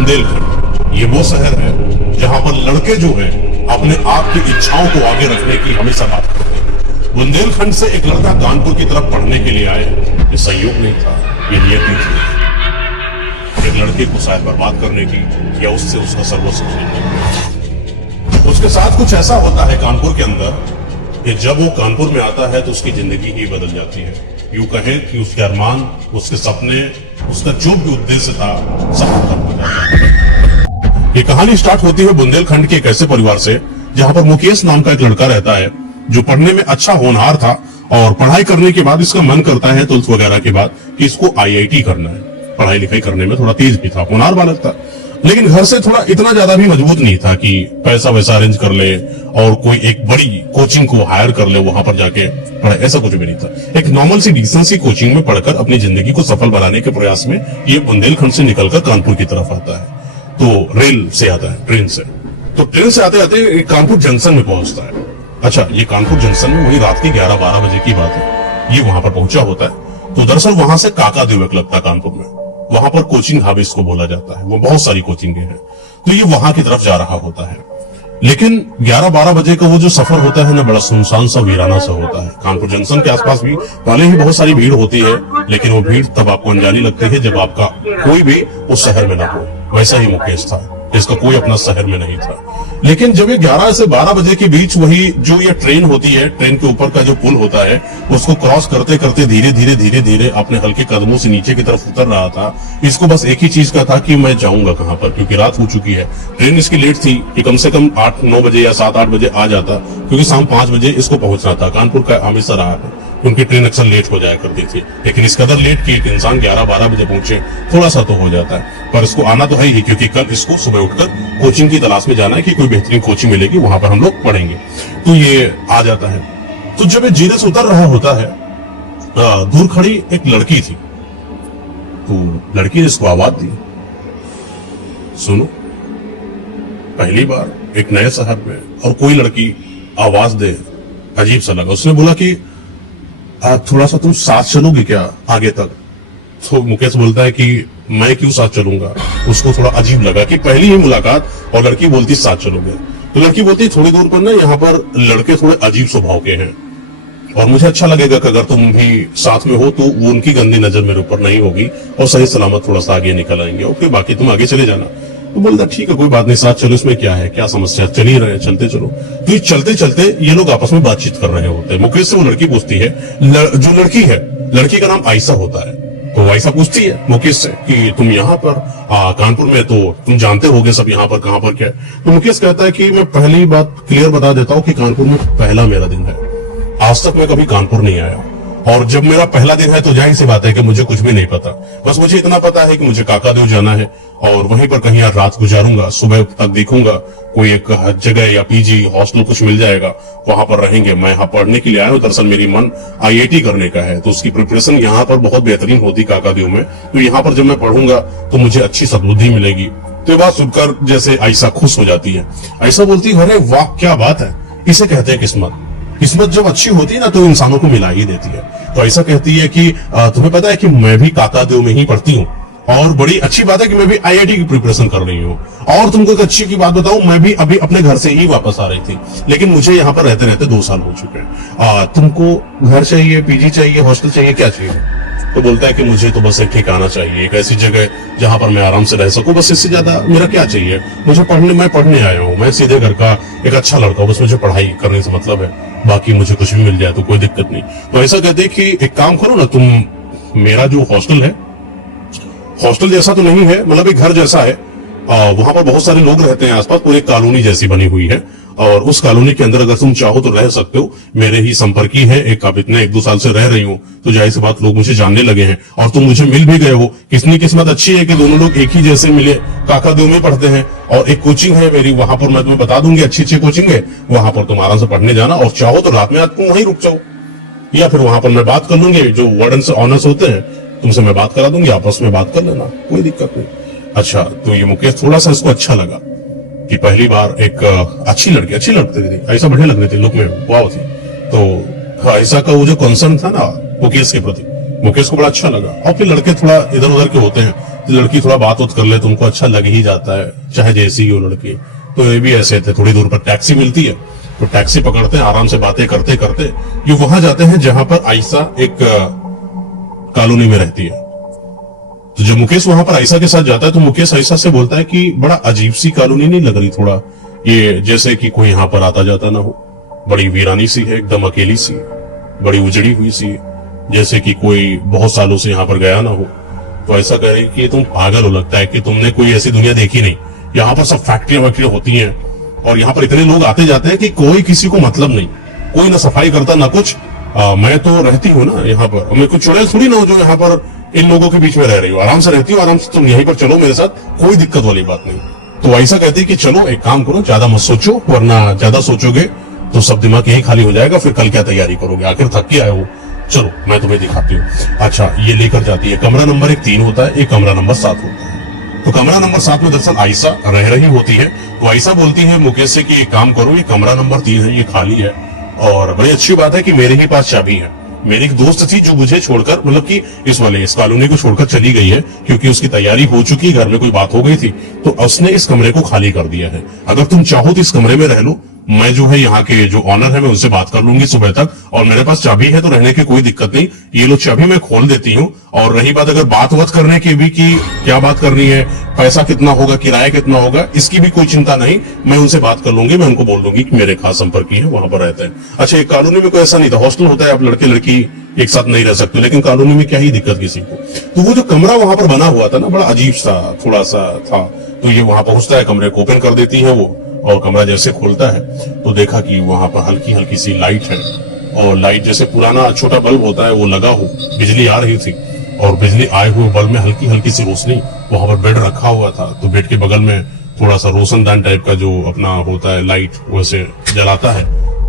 बुंदेलखंड ये वो शहर है जहां पर लड़के जो हैं अपने आप की इच्छाओं को आगे रखने की हमेशा बात करते हैं। बुंदेलखंड से एक लड़का कानपुर की तरफ पढ़ने के लिए आए, ये संयोग नहीं था, ये नियति थी एक लड़के को शायद बर्बाद करने की या उससे उसका सर्वस्व छीनने की। उसके साथ कुछ ऐसा होता है कानपुर के अंदर कि जब वो कानपुर में आता है तो उसकी जिंदगी ही बदल जाती है। यूं कहें कि उसके अरमान, उसके सपने, उसका जो भी उद्देश्य था सब खत्म हो जाता है। ये कहानी स्टार्ट होती है बुंदेलखंड के एक ऐसे परिवार से जहां पर मुकेश नाम का एक लड़का रहता है जो पढ़ने में अच्छा होनहार था और पढ़ाई करने के बाद इसका मन करता है 12th वगैरह के बाद कि इसको आईआईटी करना है। पढ़ाई लिखाई करने में थोड़ा तेज भी था, होनहार बालक था, लेकिन घर से थोड़ा इतना ज्यादा भी मजबूत नहीं था कि पैसा वैसा अरेंज कर ले और कोई एक बड़ी कोचिंग को हायर कर ले, वहां पर जाके पढ़े, ऐसा कुछ भी नहीं था। एक नॉर्मल सी डिसेंट सी कोचिंग में पढ़कर अपनी जिंदगी को सफल बनाने के प्रयास में ये बुंदेलखंड से निकलकर कानपुर की तरफ आता है। तो रेल से आता है, ट्रेन से, तो ट्रेन से आते आते कानपुर जंक्शन में पहुंचता है। अच्छा, ये कानपुर जंक्शन में वही रात की 11-12 बजे की बात है, ये वहां पर पहुंचा होता है। तो दरअसल वहां से काका देव एक लगता है कानपुर में, वहां पर कोचिंग हाउस को बोला जाता है, वो बहुत सारी कोचिंगें हैं, तो ये वहां की तरफ जा रहा होता है। लेकिन 11-12 बजे का वो जो सफर होता है ना, बड़ा सुनसान सा वीराना सा होता है। कानपुर जंक्शन के आसपास भी पहले ही बहुत सारी भीड़ होती है, लेकिन वो भीड़ तब आपको अनजानी लगती है जब आपका कोई भी उस शहर में ना हो। वैसा ही मुकेश था, इसका कोई अपना शहर में नहीं था। लेकिन जब ये 11 से 12 बजे के बीच वही जो ये ट्रेन होती है, ट्रेन के ऊपर का जो पुल होता है, उसको क्रॉस करते करते धीरे धीरे अपने हल्के कदमों से नीचे की तरफ उतर रहा था। इसको बस एक ही चीज का था कि मैं जाऊंगा कहां पर, क्योंकि रात हो चुकी है। ट्रेन इसकी लेट थी कि कम से कम 8-9 बजे या 7-8 बजे आ जाता, क्योंकि शाम 5 बजे इसको पहुंचना था। कानपुर का हमेशा रहा है, उनकी ट्रेन अक्सर लेट हो जाया करती थी, लेकिन इस कदर लेट कि एक इंसान 11-12 बजे पहुंचे, थोड़ा सा तो हो जाता है। पर इसको आना तो है ही, क्योंकि कल इसको सुबह उठकर कोचिंग की तलाश में जाना है कि कोई बेहतरीन कोचिंग मिलेगी, वहां पर हम लोग पढ़ेंगे। तो ये आ जाता है। तो जब ये जीने से उतर रहा होता है, दूर खड़ी एक लड़की थी, तो लड़की ने इसको आवाज दी, सुनो। पहली बार एक नए शहर में और कोई लड़की आवाज दे, अजीब सा लगा। उसने बोला कि थोड़ा सा तुम साथ चलोगे क्या आगे तक? तो मुकेश बोलता है कि मैं क्यों साथ चलूंगा। उसको थोड़ा अजीब लगा कि पहली ही मुलाकात और लड़की बोलती साथ चलोगे। तो लड़की बोलती थोड़ी दूर पर ना यहाँ पर लड़के थोड़े अजीब स्वभाव के हैं और मुझे अच्छा लगेगा कि अगर तुम भी साथ में हो तो वो उनकी गंदी नजर मेरे ऊपर नहीं होगी और सही सलामत थोड़ा सा आगे निकल आएंगे और फिर बाकी तुम आगे चले जाना। तो बोलता ठीक है, कोई बात नहीं, साथ चलो, इसमें क्या है, क्या समस्या, चल ही रहे, चलते चलो। तो ये चलते चलते ये लोग आपस में बातचीत कर रहे होते हैं। मुकेश से वो लड़की पूछती है, जो लड़की है, लड़की का नाम आयशा होता है, तो आयशा पूछती है मुकेश से कि तुम यहाँ पर कानपुर में, तो तुम जानते होगे सब यहाँ पर कहाँ पर क्या है। तो मुकेश कहता है कि मैं पहली बात क्लियर बता देता हूँ कि कानपुर में पहला मेरा दिन है, आज तक मैं कभी कानपुर नहीं आया, और जब मेरा पहला दिन है तो जाहिर सी बात है कि मुझे कुछ भी नहीं पता। बस मुझे इतना पता है कि मुझे काका देव जाना है और वहीं पर कहीं यार रात गुजारूंगा, सुबह तक देखूंगा कोई एक जगह या पीजी हॉस्टल कुछ मिल जाएगा, वहां पर रहेंगे। मैं यहाँ पढ़ने के लिए आया हूँ, दरअसल मेरी मन आईआईटी करने का है, तो उसकी प्रिपरेशन यहाँ पर बहुत बेहतरीन होती काका देव में, तो यहाँ पर जब मैं पढ़ूंगा तो मुझे अच्छी सद्बुद्धि मिलेगी। तो ये बात सुनकर जैसे आयशा खुश हो जाती है। आयशा बोलती है, अरे वाह क्या बात है, इसे कहते हैं किस्मत। किस्मत जब अच्छी होती है ना तो इंसानों को मिला ही देती है। तो ऐसा कहती है कि तुम्हें पता है कि मैं भी काका देव में ही पढ़ती हूँ और बड़ी अच्छी बात है कि मैं भी आईआईटी की प्रिपरेशन कर रही हूँ। और तुमको एक अच्छी की बात बताऊं, मैं भी अभी अपने घर से ही वापस आ रही थी, लेकिन मुझे यहाँ पर रहते रहते 2 साल हो चुके हैं। तुमको घर चाहिए, पीजी चाहिए, हॉस्टल चाहिए, क्या चाहिए? तो बोलता है कि मुझे तो बस एक ठिकाना चाहिए, एक ऐसी जगह जहां पर मैं आराम से रह सकूं, बस इससे ज्यादा मेरा क्या चाहिए। मुझे मैं पढ़ने आया हूँ, मैं सीधे घर का एक अच्छा लड़का हूँ, बस मुझे पढ़ाई करने से मतलब है, बाकी मुझे कुछ भी मिल जाए तो कोई दिक्कत नहीं। तो ऐसा कहते कि एक काम करो ना, तुम मेरा जो हॉस्टल है, हॉस्टल जैसा तो नहीं है, मतलब एक घर जैसा है, वहां पर बहुत सारे लोग रहते हैं आसपास, पूरी कॉलोनी जैसी बनी हुई है और उस कॉलोनी के अंदर अगर तुम चाहो तो रह सकते हो। मेरे ही संपर्की है एक, आप इतने 1-2 साल से रह रही हूँ तो जाहिर सी बात लोग मुझे जानने लगे हैं और तुम मुझे मिल भी गए हो। कितनी किस्मत अच्छी है कि दोनों लोग एक ही जैसे मिले, काका देव में पढ़ते हैं और एक कोचिंग है मेरी, वहां पर मैं तुम्हें बता दूंगी, अच्छी कोचिंग है, वहां पर तुम आराम से पढ़ने जाना और चाहो तो रात में आज तुम वहीं रुक जाओ, या फिर वहां पर मैं बात कर लूंगी, जो वार्डन से ऑनर्स होते हैं तुमसे मैं बात करा दूंगी, आपस में बात कर लेना, कोई दिक्कत नहीं। अच्छा, तो ये मुकेश थोड़ा सा इसको अच्छा लगा कि पहली बार एक अच्छी लड़की थी, ऐसा बढ़िया लग रही थी, लुक में वाव थी। तो ऐसा का वो जो कंसर्न था ना मुकेश के प्रति, मुकेश को बड़ा अच्छा लगा। और फिर लड़के थोड़ा इधर उधर के होते हैं, लड़की थोड़ा बात कर ले तो उनको अच्छा लग ही जाता है, चाहे जैसी ही हो लड़की। तो ये भी ऐसे थे, थोड़ी दूर पर टैक्सी मिलती है तो टैक्सी पकड़ते हैं, आराम से बातें करते करते ये वहां जाते हैं जहां पर आयशा एक कॉलोनी में रहती है। तो जब मुकेश वहां पर आयशा के साथ जाता है तो मुकेश आयशा से बोलता है कि बड़ा अजीब सी कॉलोनी नहीं लग रही, थोड़ा ये जैसे कि कोई यहाँ पर आता जाता ना हो, बड़ी वीरानी सी है, एकदम अकेली सी, बड़ी उजड़ी हुई सी, जैसे कि कोई बहुत सालों से यहाँ पर गया ना हो। तो ऐसा कह रही कि तुम पागल हो, लगता है कि तुमने कोई ऐसी दुनिया देखी नहीं, यहाँ पर सब फैक्ट्रियां वैक्ट्रियां होती हैं और यहाँ पर इतने लोग आते जाते हैं कि कोई किसी को मतलब नहीं, कोई ना सफाई करता ना कुछ। मैं तो रहती हूँ ना यहाँ पर, मैं कुछ चुड़ैल थोड़ी ना हो जो यहाँ पर इन लोगों के बीच में रह रही हो, आराम से रहती हूँ, आराम से तुम यहीं पर चलो मेरे साथ, कोई दिक्कत वाली बात नहीं। तो ऐसा कहती है कि चलो एक काम करो, ज्यादा मत सोचो, वरना ज्यादा सोचोगे तो सब दिमाग यही खाली हो जाएगा, फिर कल क्या तैयारी करोगे, आखिर थक के आए हो, चलो मैं तुम्हें दिखाती हूँ। अच्छा, ये लेकर जाती है, कमरा नंबर 3 होता है, एक कमरा नंबर 7 होता है। तो कमरा नंबर 7 में दरअसल आयशा रह रही होती है। तो आयशा बोलती है मुकेश से कि एक काम करो, ये कमरा नंबर 3 है, ये खाली है और बड़ी अच्छी बात है कि मेरे ही पास चाबी है। मेरी एक दोस्त थी जो मुझे छोड़कर, मतलब कि इस कॉलोनी को छोड़कर चली गई है क्योंकि उसकी तैयारी हो चुकी, घर में कोई बात हो गई थी, तो उसने इस कमरे को खाली कर दिया है। अगर तुम चाहो तो इस कमरे में रह लो, मैं जो है यहाँ के जो ऑनर है मैं उनसे बात कर लूंगी सुबह तक, और मेरे पास चाबी है तो रहने की कोई दिक्कत नहीं, ये लो चाबी मैं खोल देती हूँ। और रही बात अगर बात वत करने की भी कि क्या बात करनी है, पैसा कितना होगा, किराया कितना होगा, इसकी भी कोई चिंता नहीं, मैं उनसे बात कर लूंगी, मैं उनको बोल दूंगी कि मेरे खास संपर्की है, वहां पर रहते हैं। अच्छा, एक कॉलोनी में कोई ऐसा नहीं था, हॉस्टल होता है, आप लड़के लड़की एक साथ नहीं रह सकते, लेकिन कॉलोनी में क्या ही दिक्कत किसी को। तो वो जो कमरा वहां पर बना हुआ था ना, बड़ा अजीब सा थोड़ा सा था। तो ये वहां पहुंचता है, कमरे को ओपन कर देती है वो, और कमरा जैसे खोलता है तो देखा कि वहां पर हल्की हल्की सी लाइट है, और लाइट जैसे पुराना छोटा बल्ब होता है वो लगा हो, बिजली आ रही थी, और बिजली आए हुए बल्ब में हल्की हल्की सी रोशनी। वहां पर बेड रखा हुआ था, तो बेड के बगल में थोड़ा सा रोशनदान टाइप का जो अपना होता है लाइट, वैसे जलाता है,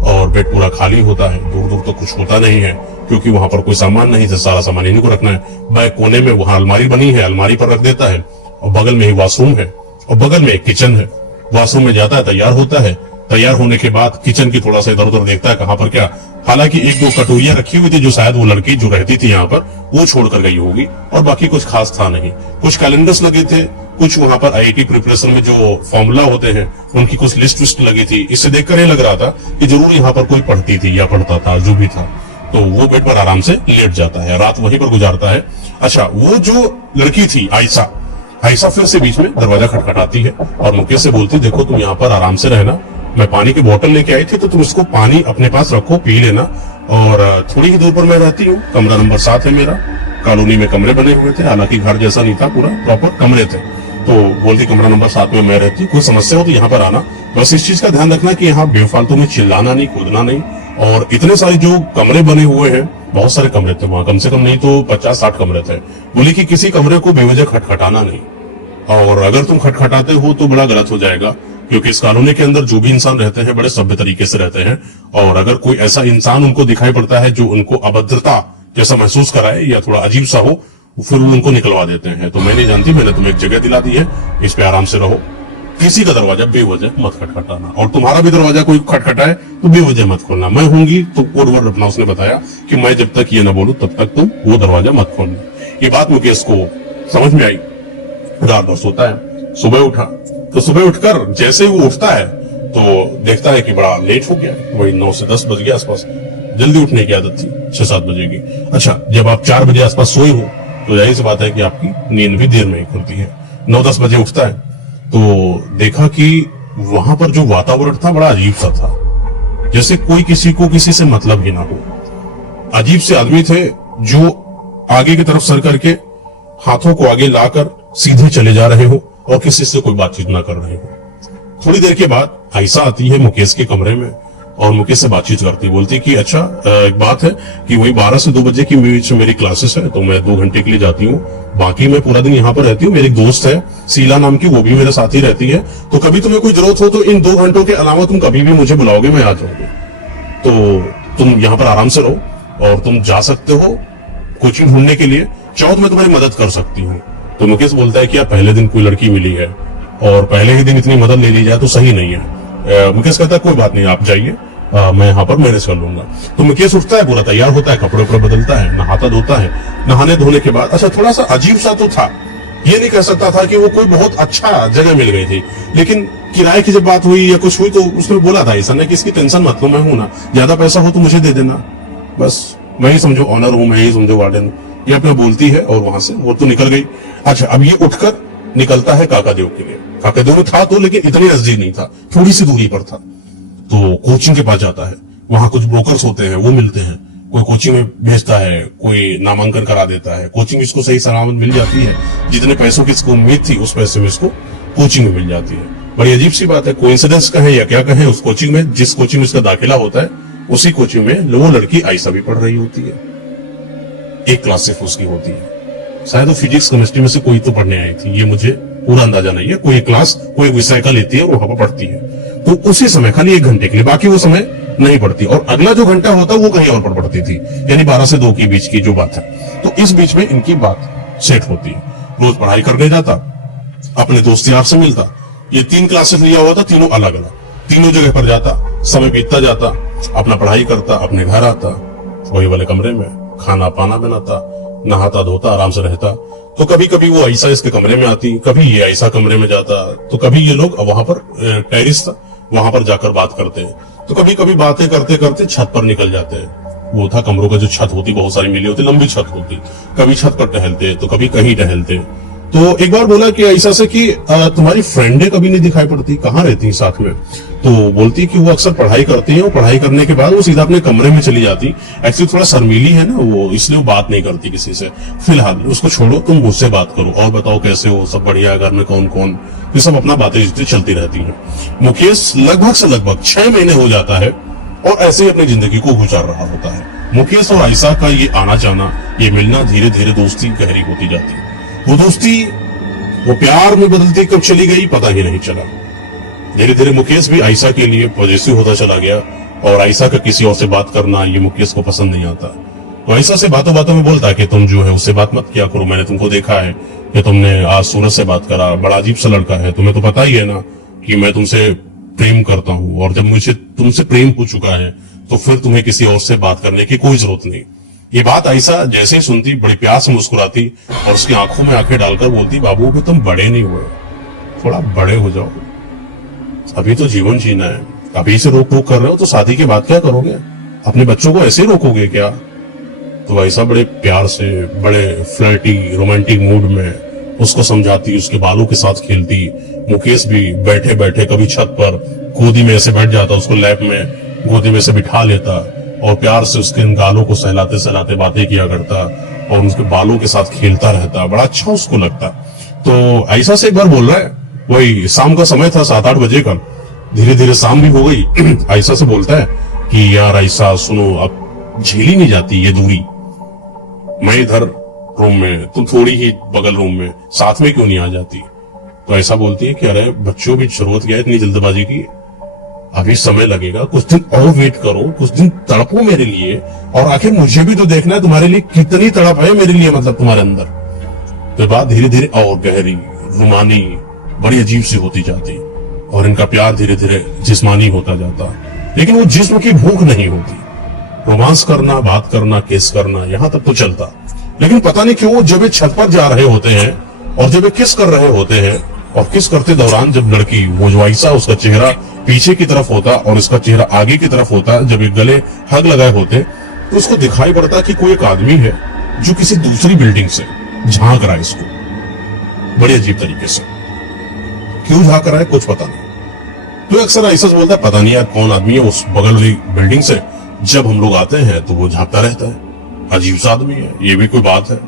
और बेड पूरा खाली होता है, दूर दूर तो कुछ होता नहीं है क्योंकि वहां पर कोई सामान नहीं था, सारा सामान इन्हीं को रखना है। बैक कोने में वहां अलमारी बनी है, अलमारी पर रख देता है, और बगल में ही वॉशरूम है, और बगल में एक किचन है। वॉशरूम में जाता है, तैयार होता है, तैयार होने के बाद किचन की थोड़ा सा इधर उधर देखता है कहां पर क्या, हालांकि 1-2 कटोरियां रखी हुई थी जो शायद वो लड़की जो रहती थी यहाँ पर वो छोड़कर गई होगी, और बाकी कुछ खास था नहीं। कुछ कैलेंडर्स लगे थे, कुछ वहां पर आईआईटी प्रिपरेशन में जो फॉर्मूला होते हैं उनकी कुछ लिस्ट विस्ट लगी थी। इससे देखकर ये लग रहा था कि जरूर यहाँ पर कोई पढ़ती थी या पढ़ता था, जो भी था। तो वो बेड पर आराम से लेट जाता है, रात वहीं पर गुजारता है। अच्छा, वो जो लड़की थी आयशा फिर से बीच में दरवाजा खटखटाती है और मुकेश से बोलती, देखो तुम यहाँ पर आराम से रहना, मैं पानी की बोतल लेके आई थी तो तुम इसको पानी अपने पास रखो, पी लेना, और थोड़ी ही दूर पर मैं रहती हूँ, कमरा नंबर 7 है मेरा। कॉलोनी में कमरे बने हुए थे, हालांकि घर जैसा नहीं था, पूरा प्रॉपर कमरे थे। तो बोलती कमरा नंबर 7 में मैं रहती, कोई समस्या हो तो यहाँ पर आना, बस इस चीज का ध्यान रखना कि यहाँ बेफालतू में चिल्लाना नहीं, कूदना नहीं। और इतने सारे जो कमरे बने हुए हैं, बहुत सारे कमरे थे वहां, कम से कम नहीं तो 50-60 कमरे थे। बोली कि किसी कमरे को बेवजह खटखटाना नहीं, और अगर तुम खटखटाते हो तो बड़ा गलत हो जाएगा, क्योंकि इस कॉलोनी के अंदर जो भी इंसान रहते हैं बड़े सभ्य तरीके से रहते हैं, और अगर कोई ऐसा इंसान उनको दिखाई पड़ता है जो उनको अभद्रता जैसा महसूस कराए या थोड़ा अजीब सा हो, फिर वो उनको निकलवा देते हैं। तो मैं नहीं जानती, मैंने तुम्हें एक जगह दिला दी है, इस पे आराम से रहो, किसी का दरवाजा बेवजह मत खटखटाना, और तुम्हारा भी दरवाजा कोई खटखटाए तो बेवजह मत खोलना। मैं होंगी तो कोड वर्ड अपना उसने बताया कि मैं जब तक ये ना बोलूं तब तक तुम वो दरवाजा मत खोलना। ये बात मुकेश को समझ में आई। रात भर सोता है, सुबह उठा तो सुबह उठकर जैसे ही वो उठता है तो देखता है कि बड़ा लेट हो गया, वही 9 से 10 बज गया आसपास। जल्दी उठने की आदत थी 6-7 बजे की। अच्छा, जब आप 4 बजे आसपास सोए हो तो जाहिर सी बात है कि आपकी नींद भी देर में ही खुलती है। 9-10 बजे उठता है तो देखा कि वहां पर जो वातावरण था बड़ा अजीब सा था, जैसे कोई किसी को किसी से मतलब ही ना हो। अजीब से आदमी थे जो आगे की तरफ सर करके हाथों को आगे लाकर सीधे चले जा रहे हो और किसी से कोई बातचीत ना कर रहे हो। थोड़ी देर के बाद आयशा आती है मुकेश के कमरे में और मुकेश से बातचीत करती, बोलती कि अच्छा एक बात है कि वही 12 से 2 बजे की बीच मेरी क्लासेस है, तो मैं 2 घंटे के लिए जाती हूँ, बाकी मैं पूरा दिन यहाँ पर रहती हूँ। मेरी एक दोस्त है शीला नाम की, वो भी मेरे साथ ही रहती है, तो कभी तुम्हें कोई जरूरत हो तो इन 2 घंटों के अलावा तुम कभी भी मुझे बुलाओगे, मैं आ जाऊंगी। तो तुम यहाँ पर आराम से रहो और तुम जा सकते हो कोचिंग ढूंढने के लिए, चाहो तो मैं तुम्हारी मदद कर सकती हूँ। तो मुकेश बोलता है कि यार पहले दिन कोई लड़की मिली है और पहले ही दिन इतनी मदद ले ली जाए तो सही नहीं है। मुकेश कहता है कोई बात नहीं, आप जाइए, मैं यहाँ पर मैनेज कर लूंगा। तो मुकेश उठता है, पूरा तैयार होता है, कपड़े उपड़े बदलता है, नहाता धोता है। नहाने धोने के बाद अच्छा थोड़ा सा अजीब सा तो था ये नहीं कह सकता था कि वो कोई बहुत अच्छा जगह मिल गई थी। लेकिन किराए की जब बात हुई या कुछ हुई तो उसने बोला था ऐसा ना कि इसकी टेंशन मत लो, मैं हूं ना, ज्यादा पैसा हो तो मुझे दे देना, बस मैं ही समझो ऑनर हूं, मैं ही समझो वार्डन। ये अपना बोलती है और वहां से वो तो निकल गई। अच्छा, अब ये उठकर निकलता है काकादेव के लिए। काकादेव में था तो, लेकिन इतनी नजदीक नहीं था, थोड़ी सी दूरी पर था। तो कोचिंग के पास जाता है, वहां कुछ ब्रोकर्स होते हैं, वो मिलते हैं, कोई कोचिंग में भेजता है, कोई नामांकन करा देता है, कोचिंग इसको सही सलामत मिल जाती है, जितने पैसों की इसको उम्मीद थी उस पैसे में इसको कोचिंग में मिल जाती है। बड़ी अजीब सी बात है, कोइंसिडेंस कहें या क्या कहें, उस कोचिंग में, जिस कोचिंग में इसका दाखिला होता है, उसी कोचिंग में वो लड़की आयशा भी पढ़ रही होती है। एक क्लास सिर्फ उसकी होती है, शायद वो फिजिक्स केमिस्ट्री में से कोई तो पढ़ने आई थी, ये मुझे पूरा अंदाजा नहीं है। कोई क्लास कोई विषय का लेती है और वहां पर पढ़ती है, तो उसी समय खाली 1 घंटे के लिए, बाकी वो समय नहीं पढ़ती। और अगला जो घंटा होता है वो कहीं और पर पढ़ती थी, यानी 12 से 2 के बीच की जो बात है। तो इस बीच में इनकी बात सेट होती है। रोज पढ़ाई करने जाता, अपने दोस्त यार से मिलता। ये 3 क्लासेस लिया हुआ था, तीनों अलग अलग, तीनों जगह पर जाता, समय बीतता जाता, अपना पढ़ाई करता, अपने घर आता, वही वाले कमरे में खाना पाना बनाता, नहाता धोता, आराम से रहता। तो कभी कभी वो आयशा इसके कमरे में आती, कभी ये आयशा कमरे में जाता, तो कभी ये लोग वहां पर टेरिस था, वहां पर जाकर बात करते हैं। तो कभी कभी बातें करते करते छत पर निकल जाते हैं। वो था कमरों का जो छत होती, बहुत सारी मिली होती, लंबी छत होती, कभी छत पर टहलते तो कभी कहीं टहलते। तो एक बार बोला कि आयशा से कि तुम्हारी फ्रेंडें कभी नहीं दिखाई पड़ती, कहाँ रहती हैं साथ में? तो बोलती कि वो अक्सर पढ़ाई करती है और पढ़ाई करने के बाद वो सीधा अपने कमरे में चली जाती। एक्चुअली थोड़ा शर्मीली है ना वो, इसलिए वो बात नहीं करती किसी से। फिलहाल उसको छोड़ो, तुम मुझसे बात करो और बताओ कैसे हो, सब बढ़िया, घर में कौन कौन, ये सब अपना बातें चलती रहती है। मुकेश लगभग से लगभग 6 महीने हो जाता है और ऐसे ही अपनी जिंदगी को गुजार रहा होता है। मुकेश और आयशा का ये आना जाना, ये मिलना, धीरे धीरे दोस्ती गहरी होती जाती है। वो दोस्ती वो प्यार में बदलती कब चली गई पता ही नहीं चला। धीरे धीरे मुकेश भी आयशा के लिए पॉजिटिव होता चला गया और आयशा का किसी और से बात करना ये मुकेश को पसंद नहीं आता। तो आयशा से बातों बातों में बोलता कि तुम जो है उससे बात मत किया करो, मैंने तुमको देखा है कि तुमने आज सूरज से बात करा, बड़ा अजीब सा लड़का है, तुम्हें तो पता ही है ना कि मैं तुमसे प्रेम करता हूँ, और जब मुझे तुमसे प्रेम हो चुका है तो फिर तुम्हें किसी और से बात करने की कोई जरूरत नहीं। ये बात आयशा जैसे ही सुनती बड़ी प्यार से मुस्कुराती और उसकी आंखों में आंखें डालकर बोलती, बाबू अभी तुम बड़े नहीं हुए, थोड़ा बड़े हो जाओ, अभी तो जीवन जीना है, अभी से रोक टोक कर रहे हो तो शादी के बाद क्या करोगे? अपने बच्चों को ऐसे रोकोगे क्या? तो आयशा बड़े प्यार से, बड़े फ्लर्टी रोमांटिक मूड में उसको समझाती, उसके बालों के साथ खेलती। मुकेश भी बैठे बैठे कभी छत पर गोदी में ऐसे बैठ जाता, उसको लैप में गोदी में से बिठा लेता और प्यार से उसके गालों को सहलाते सहलाते बातें किया करता और उसके बालों के साथ खेलता रहता, बड़ा अच्छा उसको लगता। तो आयशा से एक बार बोल रहा है, वही शाम का समय था, 7-8 बजे का, धीरे धीरे शाम भी हो गई। आयशा से बोलता है कि यार आयशा सुनो, अब झेली नहीं जाती ये दूरी, मैं इधर रूम में, तुम थोड़ी ही बगल रूम में, साथ में क्यों नहीं आ जाती? तो ऐसा बोलती है कि अरे बच्चों की जरूरत क्या है इतनी जल्दबाजी की, अभी समय लगेगा, कुछ दिन और वेट करो, कुछ दिन तड़पो मेरे लिए, और आखिर मुझे भी तो देखना है तुम्हारे लिए कितनी तड़प है मेरे लिए, मतलब तुम्हारे अंदर। तो बात धीरे धीरे और गहरी, रुमानी, बड़ी अजीब सी होती जाती और इनका प्यार धीरे धीरे जिस्मानी होता जाता, लेकिन वो जिस्म की भूख नहीं होती। रोमांस करना, बात करना, किस करना, यहां तक तो चलता, लेकिन पता नहीं क्यों जब ये छत पर जा रहे होते हैं और जब ये किस कर रहे होते हैं, और किस करते दौरान जब लड़की, वो जो आयशा, उसका चेहरा पीछे की तरफ होता और इसका चेहरा आगे की तरफ होता, जब ये गले हग लगाए होते, तो उसको दिखाई पड़ता कि कोई एक आदमी है जो किसी दूसरी बिल्डिंग से झांक रहा है इसको, बड़े अजीब तरीके से। क्यों झांक रहा है कुछ पता नहीं। तो अक्सर आयशा बोलता है, पता नहीं यार कौन आदमी है उस बगल वाली बिल्डिंग से, जब हम लोग आते हैं तो वो झांकता रहता है, अजीब सा आदमी है, ये भी कोई बात है?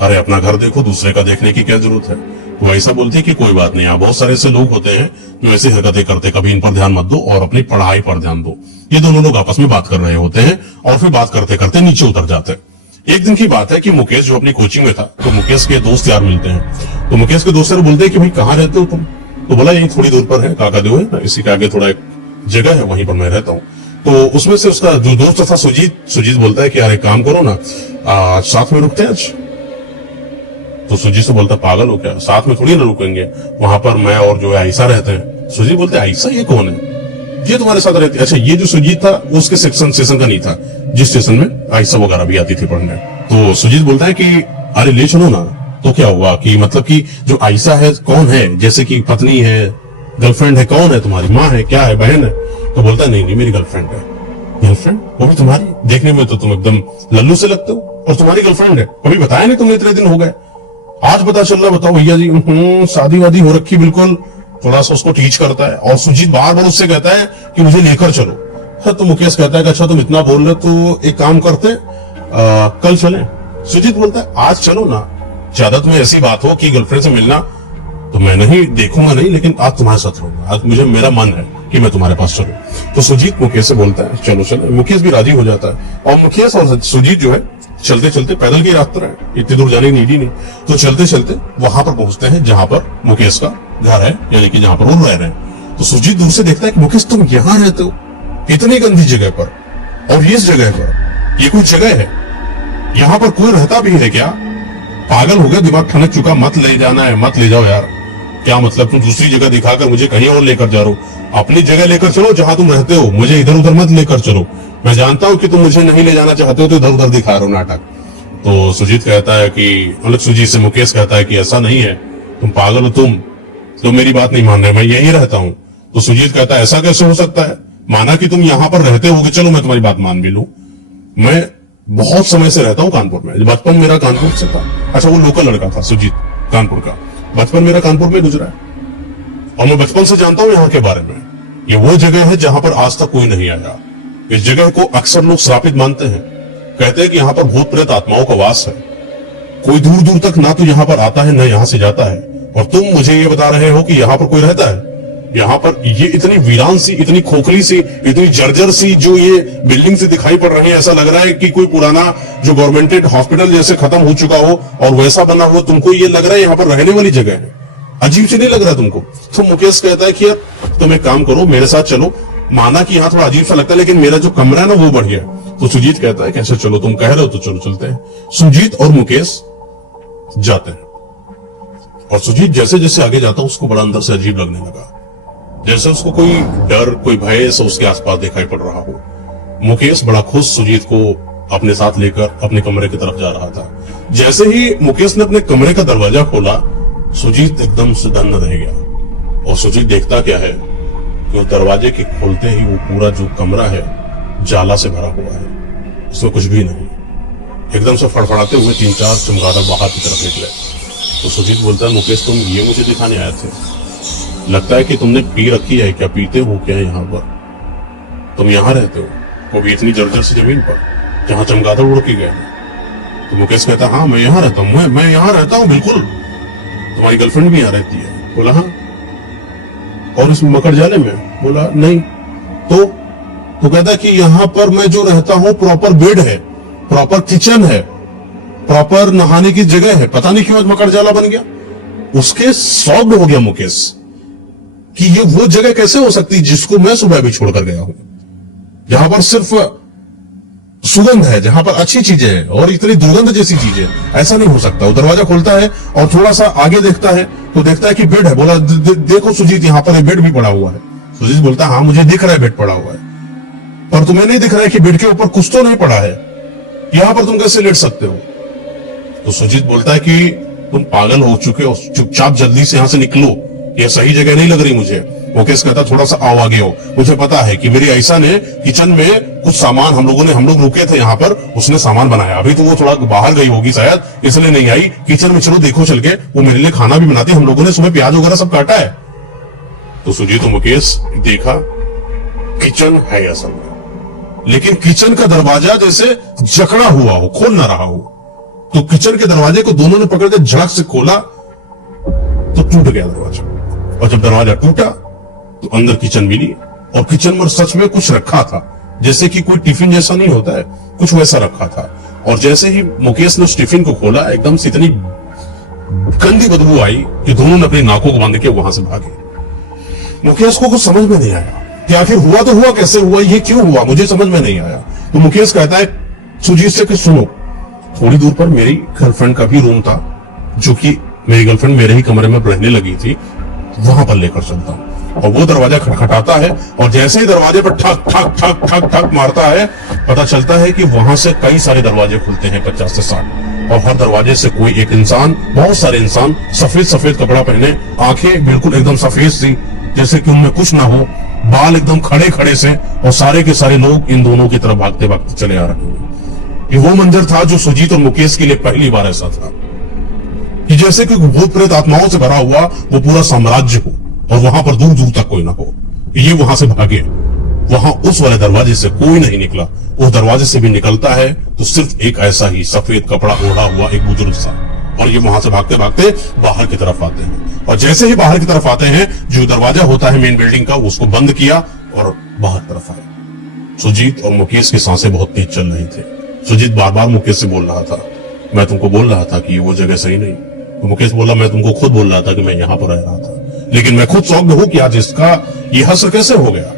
अरे अपना घर देखो, दूसरे का देखने की क्या जरूरत है? तो ऐसा बोलती है कि कोई बात नहीं, यहाँ बहुत सारे ऐसे लोग होते हैं जो ऐसी हरकतें करते, कभी इन पर ध्यान मत दो और अपनी पढ़ाई पर ध्यान दो। ये दोनों लोग आपस में बात कर रहे होते हैं और फिर बात करते करते नीचे उतर जाते हैं। एक दिन की बात है कि मुकेश जो अपनी कोचिंग में था, तो मुकेश के दोस्त यार मिलते हैं। तो मुकेश के दोस्त यार बोलते हैं कि भाई कहाँ रहते हो तुम? तो बोला यही थोड़ी दूर पर है, काकादेव है, इसी के आगे थोड़ा एक जगह है, वहीं पर मैं रहता हूँ। तो उसमें से उसका जो दोस्त था सुजीत बोलता है कि यार एक काम करो ना, आज साथ में रुकते हैं आज। तो सुजीत से बोलता, पागल हो क्या, साथ में थोड़ी ना रुकेंगे, वहां पर मैं और जो है आयशा रहते हैं। सुजीत बोलते, आयशा ये कौन है? ये तुम्हारे साथ रहती है? अच्छा, ये जो सुजीत था उसके सेशन का नहीं था, जिस स्टेशन में आयशा वगैरह भी आती थी पढ़ने। तो सुजीत बोलता है कि अरे ले चलो ना, तो क्या हुआ कि मतलब कि जो आयशा है कौन है, जैसे कि पत्नी है, गर्लफ्रेंड है, कौन है तुम्हारी, माँ है, क्या है, बहन है? तो बोलता नहीं नहीं मेरी गर्लफ्रेंड है। गर्लफ्रेंड? वो भी तुम्हारी? देखने में तो तुम एकदम लल्लू से लगते हो और तुम्हारी गर्लफ्रेंड है, कभी बताया नहीं तुमने, इतने दिन हो गए, आज पता चल रहा, बताओ भैया जी। शादी वादी हो रखी बिल्कुल। थोड़ा सा उसको टीच करता है और सुजीत बार बार उससे कहता है कि मुझे लेकर चलो। तो मुकेश कहता है कि अच्छा तुम इतना बोल रहे तो एक काम करते कल चलें। सुजीत बोलता है आज चलो ना, ज्यादा तुम्हें ऐसी बात हो कि गर्लफ्रेंड से मिलना तो मैं नहीं देखूंगा नहीं, लेकिन आज तुम्हारे साथ रहूंगा, आज मुझे मेरा मन है कि मैं तुम्हारे पास चलूं। तो सुजीत मुकेश से बोलता है चलो चलो, मुकेश भी राजी हो जाता है और मुकेश और सुजीत जो है चलते चलते, पैदल की रास्ता है, इतनी दूर जाने की नीड ही नहीं, तो चलते चलते वहां पर पहुंचते हैं जहां पर मुकेश का घर है, यानी कि जहां पर वो रह रहे हैं। तो सुजीत दूर से देखता है कि मुकेश तुम यहां रहते हो इतनी गंदी जगह पर, और इस जगह पर, ये कोई जगह है, यहां पर कोई रहता भी है क्या? पागल हो गया, दिमाग ठनक चुका, मत ले जाना है, मत ले जाओ यार, क्या मतलब तुम दूसरी जगह दिखाकर मुझे कहीं और लेकर जा रहे हो, अपनी जगह लेकर चलो जहां तुम रहते हो, मुझे इधर उधर मत लेकर चलो, मैं जानता हूं कि तुम मुझे नहीं ले जाना चाहते हो तो इधर उधर दिखा रहे हो नाटक। तो सुजीत कहता है कि मतलब सुजीत से मुकेश कहता है कि ऐसा नहीं है, तुम पागल हो, तुम तो मेरी बात नहीं मान रहे, मैं यही रहता हूं। तो सुजीत कहता है ऐसा कैसे हो सकता है, माना कि तुम यहां पर रहते होगे, चलो मैं तुम्हारी बात मान भी लूं, मैं बहुत समय से रहता हूं कानपुर में, बचपन मेरा कानपुर से था। अच्छा वो लोकल लड़का था सुजीत, कानपुर का, बचपन मेरा कानपुर में गुजरा है और मैं बचपन से जानता हूं यहाँ के बारे में। ये वो जगह है जहां पर आज तक कोई नहीं आया। इस जगह को अक्सर लोग श्रापित मानते हैं, कहते हैं कि यहाँ पर भूत प्रेत आत्माओं का वास है, कोई दूर दूर तक ना तो यहाँ पर आता है ना यहाँ से जाता है, और तुम मुझे ये बता रहे हो कि यहाँ पर कोई रहता है? यहाँ पर ये इतनी वीरान सी, इतनी खोखली सी, इतनी जर्जर सी जो ये बिल्डिंग से दिखाई पड़ रही है, ऐसा लग रहा है कि कोई पुराना जो गवर्नमेंटेड हॉस्पिटल जैसे खत्म हो चुका हो और वैसा बना हुआ, तुमको ये लग रहा है यहाँ पर रहने वाली जगह है? अजीब से नहीं लग रहा तुमको? तो मुकेश कहता है कि यार तुम एक काम करो, मेरे साथ चलो, माना कि यहाँ थोड़ा अजीब सा लगता है लेकिन मेरा जो कमरा है ना वो बढ़िया। तो सुजीत कहता है कैसे चलो, तुम कह रहे हो तो चलो चलते हैं। सुजीत और मुकेश जाते हैं और सुजीत जैसे जैसे आगे जाता है उसको बड़ा अंदर से अजीब लगने लगा, जैसे उसको कोई डर, कोई भय से उसके आसपास दिखाई पड़ रहा हो। मुकेश बड़ा खुश सुजीत को अपने साथ लेकर अपने कमरे की तरफ जा रहा था। जैसे ही मुकेश ने अपने कमरे का दरवाजा खोला, सुजीत एकदम से दंग रह गया और सुजीत देखता क्या है कि उस दरवाजे के खोलते ही वो पूरा जो कमरा है जाला से भरा हुआ है, उसमें कुछ भी नहीं। एकदम से फड़फड़ाते हुए 3-4 चमगादड़ बाहर की तरफ निकले। तो सुजीत बोलता है मुकेश तुम ये मुझे दिखाने आए थे? लगता है कि तुमने पी रखी है क्या, पीते हो क्या यहाँ पर? तुम यहाँ रहते हो, वो भी इतनी जर्जर सी जमीन पर जहाँ चमगादड़ उड़ के गए? तो मुकेश कहता हाँ मैं यहाँ रहता हूँ, मैं यहाँ रहता हूँ बिल्कुल। तुम्हारी गर्लफ्रेंड भी यहाँ रहती है? बोला हाँ। और इस मकर जाले में? बोला नहीं। तो कहता है कि यहाँ पर मैं जो रहता हूँ प्रॉपर बेड है, प्रॉपर किचन है, प्रॉपर नहाने की जगह है, पता नहीं क्यों आज मकर जाला बन गया। उसके शॉक्ड हो गया मुकेश कि ये वो जगह कैसे हो सकती जिसको मैं सुबह भी छोड़कर गया हूं, जहां पर सिर्फ सुगंध है, जहां पर अच्छी चीजें हैं और इतनी दुर्गंध जैसी चीजें, ऐसा नहीं हो सकता। वो दरवाजा खोलता है और थोड़ा सा आगे देखता है तो देखता है कि बेड है। बोला देखो सुजीत यहाँ पर बेड भी पड़ा हुआ है। सुजीत बोलता हाँ मुझे दिख रहा है बेड पड़ा हुआ है, पर तुम्हें नहीं दिख रहा है कि बेड के ऊपर कुछ तो नहीं पड़ा है, यहां पर तुम कैसे लेट सकते हो? तो सुजीत बोलता है कि तुम पागल हो चुके हो, चुपचाप जल्दी से यहां से निकलो, यह सही जगह नहीं लग रही मुझे। मुकेश कहता थोड़ा सा आओ आगे हो, मुझे पता है कि मेरी आयशा ने किचन में कुछ सामान, हम लोग रुके थे यहाँ पर, उसने सामान बनाया, अभी तो वो थोड़ा बाहर गई होगी शायद इसलिए नहीं आई। किचन में चलो देखो चल के, वो मेरे लिए खाना भी बनाती, हम लोगों ने सुबह प्याज वगैरह सब काटा है। तो सुजीत और मुकेश देखा किचन है असल में, लेकिन किचन का दरवाजा जैसे जकड़ा हुआ हो, खोल ना रहा हो। तो किचन के दरवाजे को दोनों ने पकड़ के झड़क से खोला तो टूट गया दरवाजा, और जब दरवाजा टूटा तो अंदर किचन मिली और किचन में सच में कुछ रखा था, जैसे कि कोई टिफिन जैसा नहीं होता है, कुछ वैसा रखा था। और जैसे ही मुकेश ने उस टिफिन को खोला एकदम से इतनी गंदी बदबू आई कि दोनों ने अपनी नाकों को बांध के वहां से भागे। मुकेश को कुछ समझ में नहीं आया कि आखिर हुआ तो हुआ कैसे हुआ, ये क्यों हुआ, मुझे समझ में नहीं आया। तो मुकेश कहता है सुजीत से कि सुनो, थोड़ी दूर पर मेरी गर्लफ्रेंड का भी रूम था, जो कि मेरी गर्लफ्रेंड मेरे ही कमरे में रहने लगी थी, वहां पर लेकर चलता हूं। और वो दरवाजा खटखटाता है और जैसे ही दरवाजे पर ठक ठक ठक ठक ठक मारता है, पता चलता है कि वहां से कई सारे दरवाजे खुलते हैं, 50 से 60, और हर दरवाजे से कोई एक इंसान, बहुत सारे इंसान सफेद सफेद कपड़ा पहने, आंखें बिल्कुल एकदम सफेद सी, जैसे कि उनमें कुछ ना हो, बाल एकदम खड़े खड़े से, और सारे के सारे लोग इन दोनों की तरफ भागते भागते चले आ रहे हैं। ये वो मंजर था जो सुजीत और मुकेश के लिए पहली बार ऐसा था कि जैसे कि भूत प्रेत आत्माओं से भरा हुआ वो पूरा साम्राज्य हो और वहां पर दूर दूर तक कोई ना हो। ये वहां से भागे, वहां उस वाले दरवाजे से कोई नहीं निकला। उस दरवाजे से भी निकलता है तो सिर्फ एक ऐसा ही सफेद कपड़ा ओढ़ा हुआ एक बुजुर्ग सा, और ये वहां से भागते भागते बाहर की तरफ आते हैं। और जैसे ही बाहर की तरफ आते हैं, जो दरवाजा होता है मेन बिल्डिंग का, उसको बंद किया और बाहर तरफ आए। सुजीत और मुकेश की सांसें बहुत तेज चल रही थी। सुजीत बार बार मुकेश से बोल रहा था, मैं तुमको बोल रहा था कि वो जगह सही नहीं। तो मुकेश बोला, मैं तुमको खुद बोल रहा था कि मैं यहाँ पर रह रहा था, लेकिन मैं खुद शौक में हूं कि आज इसका ये हश्र कैसे हो गया।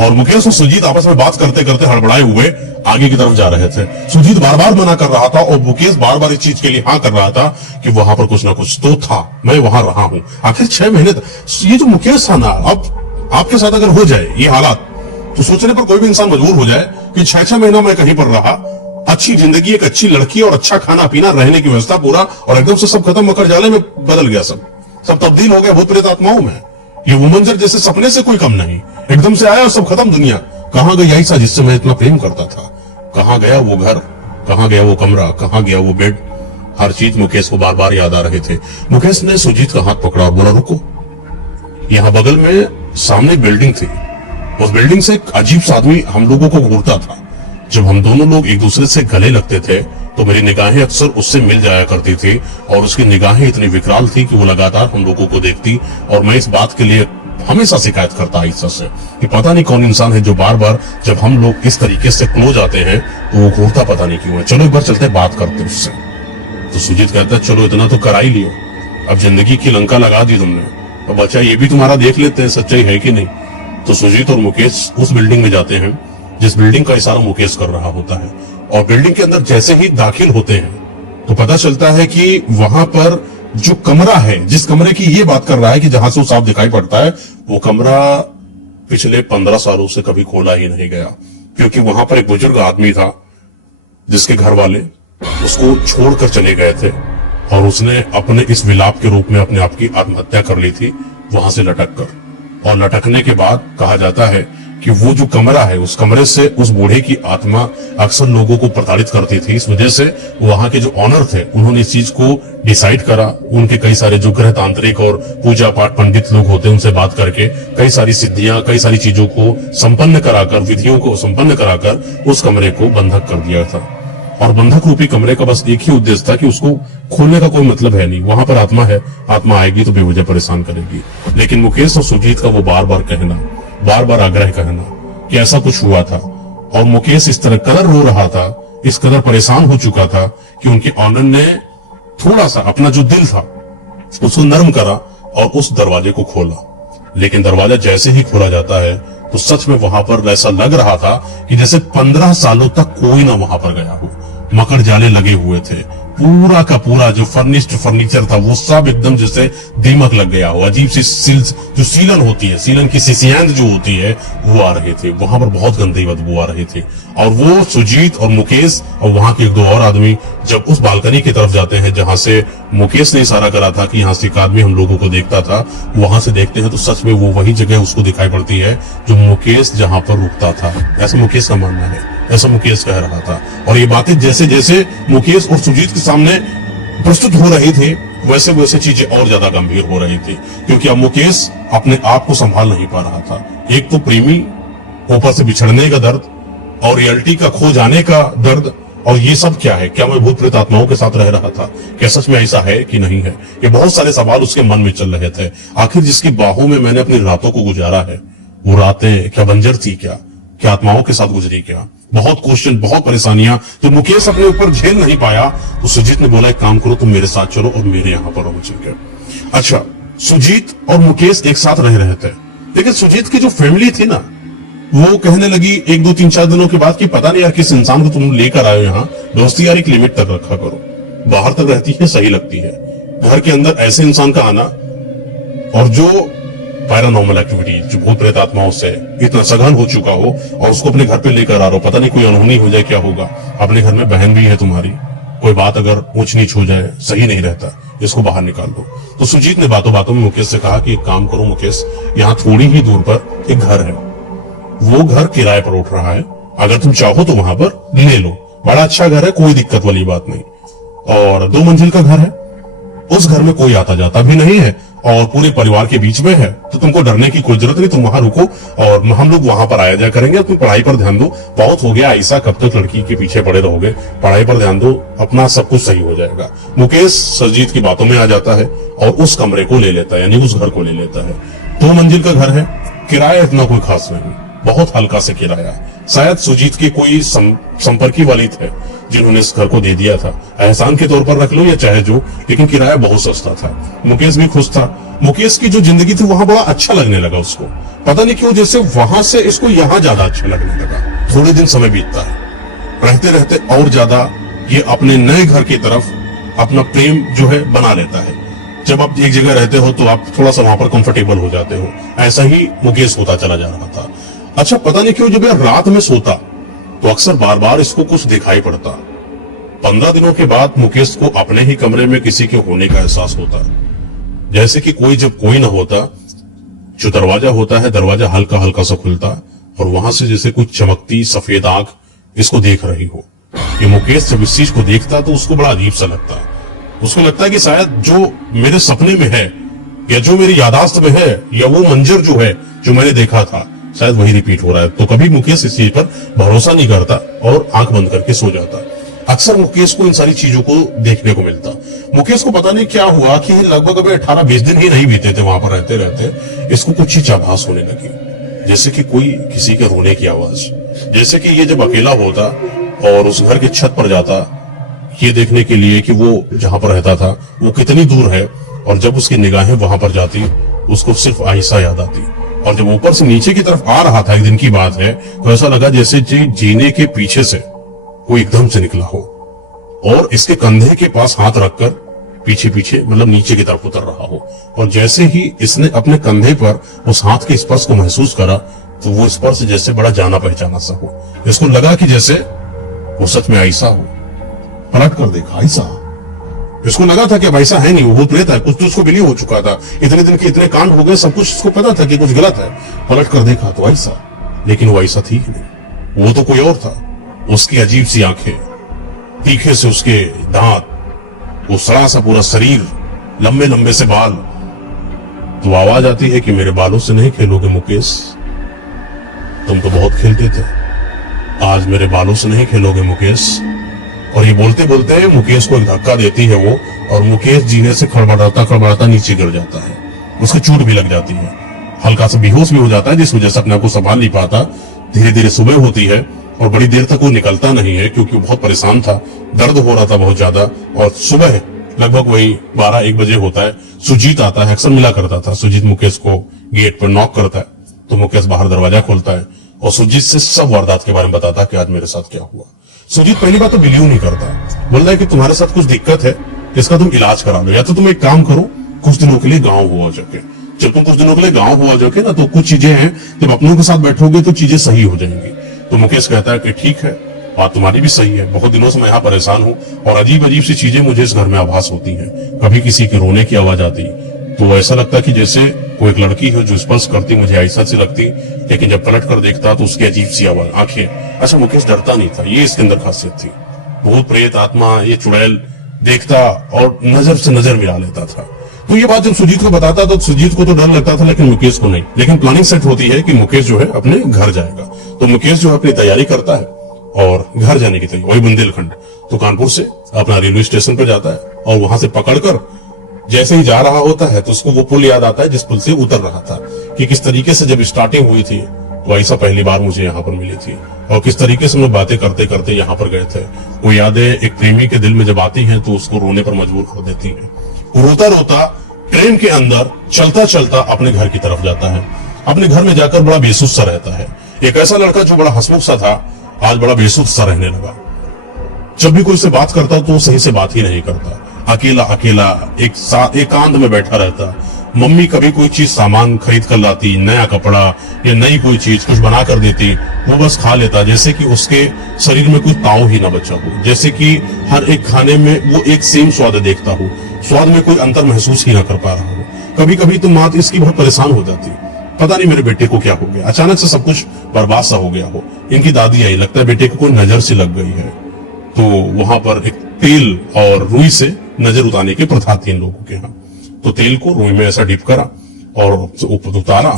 और मुकेश और सुजीत आपस में बात करते करते हड़बड़ाए हुए आगे की तरफ जा रहे थे। सुजीत बार बार मना कर रहा था और मुकेश बार बार इस चीज के लिए हाँ कर रहा था कि वहां पर कुछ ना कुछ तो था, मैं वहां रहा हूं। आखिर 6 महीने तक ये जो मुकेश था ना, अब आपके साथ अगर हो जाए ये हालात, तो सोचने पर कोई भी इंसान मजबूर हो जाए कि 6 महीना मैं कहीं पर रहा, अच्छी जिंदगी, एक अच्छी लड़की और अच्छा खाना पीना, रहने की व्यवस्था पूरा, और एकदम से सब खत्म, मकर जाले में बदल गया, सब तब्दील हो गया भूत प्रेत आत्माओं में। ये वो मंजर जैसे सपने से कोई कम नहीं, एकदम से आया और सब खत्म दुनिया। कहां गई ऐसा जिससे मैं इतना प्रेम करता था? कहां गया वो घर, कहां गया वो कमरा, कहां गया वो बेड? हर चीज मुकेश को बार बार याद आ रहे थे। मुकेश ने सुजीत का हाथ पकड़ा और बोला, रुको। यहाँ बगल में सामने बिल्डिंग थी, उस बिल्डिंग से एक अजीब सा आदमी हम लोगों को घूरता था। जब हम दोनों लोग एक दूसरे से गले लगते थे तो मेरी निगाहें अक्सर उससे मिल जाया करती थी, और उसकी निगाहें इतनी विकराल थी कि वो लगातार हम लोगों को देखती, और मैं इस बात के लिए हमेशा शिकायत करता आयशा से कि पता नहीं कौन इंसान है जो बार बार जब हम लोग इस तरीके से क्लोज आते हैं तो वो घूरता पता नहीं क्यों है। चलो एक बार चलते बात करते उससे। तो सुजीत कहता है, चलो इतना तो करा ही लियो, अब जिंदगी की लंका लगा दी तुमने, अब बच्चा ये भी तुम्हारा देख लेते हैं सच्चाई है कि नहीं। तो सुजीत और मुकेश उस बिल्डिंग में जाते हैं जिस बिल्डिंग का इशारा मुकेश कर रहा होता है, और बिल्डिंग के अंदर जैसे ही दाखिल होते हैं तो पता चलता है कि वहां पर जो कमरा है, जिस कमरे की ये बात कर रहा है कि जहां से वो साफ दिखाई पड़ता है, वो कमरा पिछले 15 सालों से कभी खोला ही नहीं गया, क्योंकि वहां पर एक बुजुर्ग आदमी था जिसके घर वाले उसको छोड़कर चले गए थे, और उसने अपने इस विलाप के रूप में अपने आप की आत्महत्या कर ली थी वहां से लटक कर। और लटकने के बाद कहा जाता है कि वो जो कमरा है, उस कमरे से उस बूढ़े की आत्मा अक्सर लोगों को प्रताड़ित करती थी। इस वजह से वहां के जो ऑनर थे उन्होंने इस चीज को डिसाइड करा। उनके कई सारे जो ग्रह तांत्रिक और पूजा पाठ पंडित लोग होते हैं उनसे बात करके कई सारी सिद्धियां, कई सारी चीजों को संपन्न कराकर, विधियों को संपन्न कराकर उस कमरे को बंधक कर दिया था। और बंधक रूपी कमरे का बस एक ही उद्देश्य था कि उसको खोलने का कोई मतलब है नहीं, वहां पर आत्मा है, आत्मा आएगी तो बेवजह परेशान करेगी। लेकिन मुकेश और सुजीत का वो बार बार कहना, बार बार आग्रह कहना कि ऐसा कुछ हुआ था, और मुकेश इस तरह कदर रो रहा था, इस कदर परेशान हो चुका था कि उनके ऑनर ने थोड़ा सा अपना जो दिल था उसको नरम करा और उस दरवाजे को खोला। लेकिन दरवाजा जैसे ही खोला जाता है तो सच में वहां पर ऐसा लग रहा था कि जैसे 15 सालों तक कोई ना वहां पर गया हो। मकर जाले लगे हुए थे, पूरा का पूरा जो फर्निश्ड फर्नीचर था वो सब एकदम जैसे दीमक लग गया हो। अजीब सी जो सीलन होती है, सीलन की सिसियांत जो होती है वो आ रहे थे। वहां पर बहुत गंदी बदबू आ रही थी। और वो सुजीत और मुकेश और वहां के 1-2 और आदमी जब उस बालकनी की तरफ जाते हैं जहां से मुकेश ने इशारा करा था कि यहाँ से एक आदमी हम लोगों को देखता था, वहां से देखते हैं तो सच में वो वही जगह उसको दिखाई पड़ती है जो मुकेश जहां पर रुकता था। ऐसा मुकेश का मानना है, ऐसा मुकेश कह रहा था। और ये बातें जैसे जैसे मुकेश और सुजीत के सामने प्रस्तुत हो रही थी वैसे वैसे चीजें और ज्यादा गंभीर हो रही थी, क्योंकि अब मुकेश अपने आप को संभाल नहीं पा रहा था। एक तो प्रेमी, ऊपर से बिछड़ने का दर्द और रियलिटी का खो जाने का दर्द, और ये सब क्या है? क्या मैं भूत प्रेत आत्माओं के साथ रह रहा था? क्या सच में ऐसा है कि नहीं है? ये बहुत सारे सवाल उसके मन में चल रहे थे। आखिर जिसकी बाहों में मैंने अपनी रातों को गुजारा है, वो रातें क्या बंजर थी? क्या आत्माओं के साथ गुजरी? क्या बहुत क्वेश्चन, बहुत परेशानियां जो मुकेश अपने ऊपर झेल नहीं पाया, तो सुजीत ने बोला एक काम करो, तुम मेरे साथ चलो और मेरे यहाँ पर रहो। ठीक है, अच्छा, सुजीत और मुकेश एक साथ रह रहे थे, लेकिन सुजीत की जो फैमिली थी ना, वो कहने लगी 1, 2, 3, 4 दिनों के बाद कि पता नहीं यार किस इंसान को तुम लेकर आए हो यहाँ, दोस्ती यार एक लिमिट तक रखा करो, बाहर तक रहती है सही लगती है, घर के अंदर ऐसे इंसान का आना और जो पैरानॉर्मल एक्टिविटी, जो भूत प्रेत आत्माओं से इतना सघन हो चुका हो और उसको अपने घर पे लेकर आ रहा हो, पता नहीं कोई अनहोनी हो जाए क्या होगा। अपने घर में बहन भी है तुम्हारी, कोई बात अगर ऊंच नीच हो जाए, सही नहीं रहता, इसको बाहर निकाल दो। तो सुजीत ने बातों बातों में मुकेश से कहा कि एक काम करो मुकेश, यहाँ थोड़ी ही दूर पर एक घर है, वो घर किराए पर उठ रहा है, अगर तुम चाहो तो वहां पर ले लो, बड़ा अच्छा घर है, कोई दिक्कत वाली बात नहीं, और 2 मंजिल का घर है, उस घर में कोई आता जाता भी नहीं है और पूरे परिवार के बीच में है, तो तुमको डरने की कोई जरूरत नहीं, तुम वहां रुको और हम लोग वहां पर आया जाया करेंगे, तुम पढ़ाई पर ध्यान दो, बहुत हो गया ऐसा, कब तक लड़की के पीछे पड़े रहोगे, पढ़ाई पर ध्यान दो, अपना सब कुछ सही हो जाएगा। मुकेश सुजीत की बातों में आ जाता है और उस कमरे को ले लेता है, यानी उस घर को ले लेता है। 2 मंजिल का घर है, किराया इतना कोई खास नहीं, बहुत हल्का से किराया, शायद सुजीत के कोई संपर्की वाली थे जिन्होंने इस घर को दे दिया था, एहसान के तौर पर रख लो या चाहे जो, लेकिन किराया बहुत सस्ता था। मुकेश भी खुश था, मुकेश की जो जिंदगी थी वहां बड़ा अच्छा लगने लगा उसको, पता नहीं क्यों, जैसे वहां से इसको यहाँ ज्यादा अच्छा लगने लगा। थोड़े दिन समय बीतता है, रहते रहते और ज्यादा ये अपने नए घर की तरफ अपना प्रेम जो है बना लेता है। जब आप एक जगह रहते हो तो आप थोड़ा सा वहां पर कंफर्टेबल हो जाते हो, ऐसा ही मुकेश होता चला जा रहा था। अच्छा, पता नहीं क्यों जब ये रात में सोता तो अक्सर बार बार इसको कुछ दिखाई पड़ता। 15 दिनों के बाद मुकेश को अपने ही कमरे में किसी के होने का एहसास होता, जैसे कि जब कोई ना होता, जो दरवाजा होता है, दरवाजा हल्का हल्का सा खुलता और वहां से जैसे कुछ चमकती सफेद आंख इसको देख रही हो। ये मुकेश जब इस चीज को देखता तो उसको बड़ा अजीब सा लगता, उसको लगता है कि शायद जो मेरे सपने में है या जो मेरी यादाश्त में है या वो मंजर जो है जो मैंने देखा था, शायद वही रिपीट हो रहा है। तो कभी मुकेश इस चीज पर भरोसा नहीं करता और आंख बंद करके सो जाता। अक्सर मुकेश को इन सारी चीजों को देखने को मिलता। मुकेश को पता नहीं क्या हुआ कि लगभग अभी 18-20 दिन ही नहीं बीते थे वहां पर रहते रहते, इसको कुछ चीज आभास होने लगी, जैसे कि कोई किसी के रोने की आवाज, जैसे कि ये जब अकेला होता और उस घर की छत पर जाता ये देखने के लिए कि वो जहां पर रहता था वो कितनी दूर है, और जब उसकी निगाहें वहां पर जाती उसको सिर्फ आयशा याद आती, और जब ऊपर से नीचे की तरफ आ रहा था, एक दिन की बात है, तो ऐसा लगा जैसे जीने के पीछे से कोई एकदम से निकला हो और इसके कंधे के पास हाथ रखकर पीछे पीछे मतलब नीचे की तरफ उतर रहा हो, और जैसे ही इसने अपने कंधे पर उस हाथ के स्पर्श को महसूस करा तो वो स्पर्श जैसे बड़ा जाना पहचाना सा हो, इसको लगा कि जैसे वो सच में आयशा हो। पलट कर देखा, आयशा, इसको लगा था कि अब ऐसा है नहीं, वो भूत प्रेत है, कुछ तो उसको बिलीव हो चुका था, इतने दिन के इतने कांड हो गए, सब कुछ इसको पता था कि कुछ गलत है। पलट कर देखा तो आयशा, लेकिन वो आयशा थी ही नहीं, वो तो कोई और था। उसकी अजीब सी आंखें, तीखे से उसके दांत, वो सड़ा सा पूरा शरीर, लंबे लंबे से बाल। तो आवाज आती है कि मेरे बालों से नहीं खेलोगे मुकेश, तुम तो बहुत खेलते थे, आज मेरे बालों से नहीं खेलोगे मुकेश। और ये बोलते बोलते मुकेश को एक धक्का देती है वो, और मुकेश जीने से खड़बड़ाता नीचे गिर जाता है, उसकी चोट भी लग जाती है, हल्का सा बेहोश भी हो जाता है, जिस वजह से अपने आप को संभाल नहीं पाता। धीरे धीरे सुबह होती है और बड़ी देर तक वो निकलता नहीं है क्योंकि वो बहुत परेशान था, दर्द हो रहा था बहुत ज्यादा। और सुबह लगभग वही 12-1 बजे होता है, सुजीत आता है, अक्सर मिला करता था। सुजीत मुकेश को गेट पर नॉक करता है तो मुकेश बाहर दरवाजा खोलता है और सुजीत से सब वारदात के बारे में बताता कि आज मेरे साथ क्या हुआ। सुजीत पहली बात तो बिलीव नहीं करता, बोल रहा है कि तुम्हारे साथ कुछ दिक्कत है, इसका तुम इलाज करा लो, या तो तुम एक काम करो, कुछ दिनों के लिए गाँव हुआ जाके, जब तुम कुछ दिनों के लिए गाँव हुआ जाके ना, तो कुछ चीजें हैं, जब अपनों के साथ बैठोगे तो चीजें सही हो जाएंगी। तो मुकेश कहता है कि ठीक है, बात तुम्हारी भी सही है, बहुत दिनों से मैं यहाँ परेशान हूँ और अजीब अजीब सी चीजें मुझे इस घर में आभास होती हैं। कभी किसी के रोने की आवाज आती तो ऐसा लगता कि जैसे कोई एक लड़की हो जो स्पर्श करती, मुझे ऐसा सी लगती, लेकिन जब पलट कर देखता तो उसकी अजीब सी आवाज, आंखें। अच्छा, मुकेश डरता नहीं था, ये इसके अंदर खासियत थी। भूत प्रेत आत्मा ये चुड़ैल देखता और नजर से नजर मिला लेता था। तो ये बात जब सुजीत को बताता तो सुजीत को तो डर लगता था, लेकिन मुकेश को नहीं। लेकिन प्लानिंग सेट होती है कि मुकेश जो है अपने घर जाएगा, तो मुकेश जो है अपनी तैयारी करता है और घर जाने की तैयारी, वही बुंदेलखंड, तो कानपुर से अपना रेलवे स्टेशन पर जाता है और वहां से पकड़कर जैसे ही जा रहा होता है तो उसको वो पुल याद आता है जिस पुल से उतर रहा था, कि किस तरीके से जब स्टार्टिंग हुई थी तो ऐसा पहली बार मुझे यहाँ पर मिली थी और किस तरीके से हम लोग बातें करते करते यहाँ पर गए थे। वो यादें एक प्रेमी के दिल में जब आती हैं तो उसको रोने पर मजबूर कर देती हैं। रोता रोता ट्रेन के अंदर चलता चलता अपने घर की तरफ जाता है। अपने घर में जाकर बड़ा बेसुध सा रहता है। एक ऐसा लड़का जो बड़ा हंसमुख सा था आज बड़ा बेसुध सा रहने लगा। जब भी कोई से बात करता तो सही से बात ही नहीं करता, अकेला अकेला एकांत में बैठा रहता, मम्मी कभी कोई चीज सामान खरीद कर लाती, नया कपड़ा या नई कोई चीज कुछ बना कर देती, वो बस खा लेता जैसे कि उसके शरीर में कोई ताव ही ना बचा हो, जैसे कि हर एक खाने में वो एक सेम स्वाद देखता हो, स्वाद में कोई अंतर महसूस ही ना कर पा रहा हो। कभी कभी तो माँ इसकी बहुत परेशान हो जाती, पता नहीं मेरे बेटे को क्या हो गया, अचानक से सब कुछ बर्बाद सा हो गया हो। इनकी दादी आई, लगता है बेटे को कोई नजर से लग गई है। तो वहां पर एक तेल और रुई से नजर उतारने की प्रथा थी इन लोगों के यहाँ। तो तेल को रुई में ऐसा डिप करा और ऊपर उतारा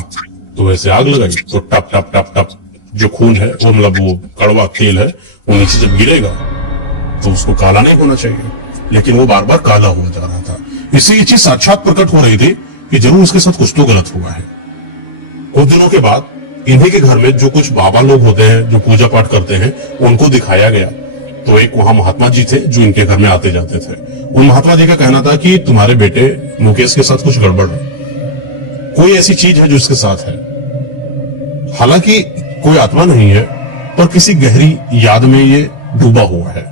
तो वैसे आग लगाई, तो टप टप टप टप जो खून है वो मतलब वो कड़वा तेल है वो नीचे जब गिरेगा तो उसको काला नहीं होना चाहिए, लेकिन वो बार बार काला हुआ जा रहा था। इससे ये चीज साक्षात प्रकट हो रही थी कि जरूर उसके साथ कुछ तो गलत हुआ है। कुछ दिनों के बाद इन्हीं के घर में जो कुछ बाबा लोग होते हैं जो पूजा पाठ करते हैं उनको दिखाया गया। तो एक वहां महात्मा जी थे जो इनके घर में आते जाते थे। उन महात्मा जी का कहना था कि तुम्हारे बेटे मुकेश के साथ कुछ गड़बड़ है, कोई ऐसी चीज है जो इसके साथ है। हालांकि कोई आत्मा नहीं है पर किसी गहरी याद में ये डूबा हुआ है,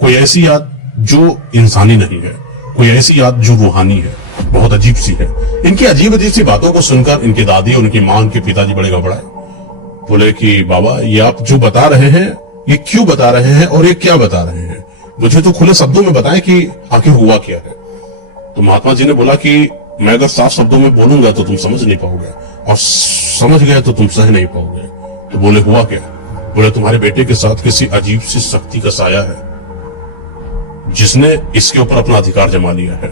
कोई ऐसी याद जो इंसानी नहीं है, कोई ऐसी याद जो रूहानी है, बहुत अजीब सी है। इनकी अजीब अजीब सी बातों को सुनकर इनके दादी और उनकी मां, उनके पिताजी बड़े घबराए। बोले कि बाबा ये आप जो बता रहे हैं ये क्यों बता रहे हैं और ये क्या बता रहे हैं, मुझे तो खुले शब्दों में बताएं कि आखिर हुआ क्या है। तो महात्मा जी ने बोला कि मैं अगर साफ शब्दों में बोलूंगा तो तुम समझ नहीं पाओगे और समझ गए तो तुम सह नहीं पाओगे। तो बोले हुआ क्या? बोले तुम्हारे बेटे के साथ किसी अजीब सी शक्ति का साया है जिसने इसके ऊपर अपना अधिकार जमा लिया है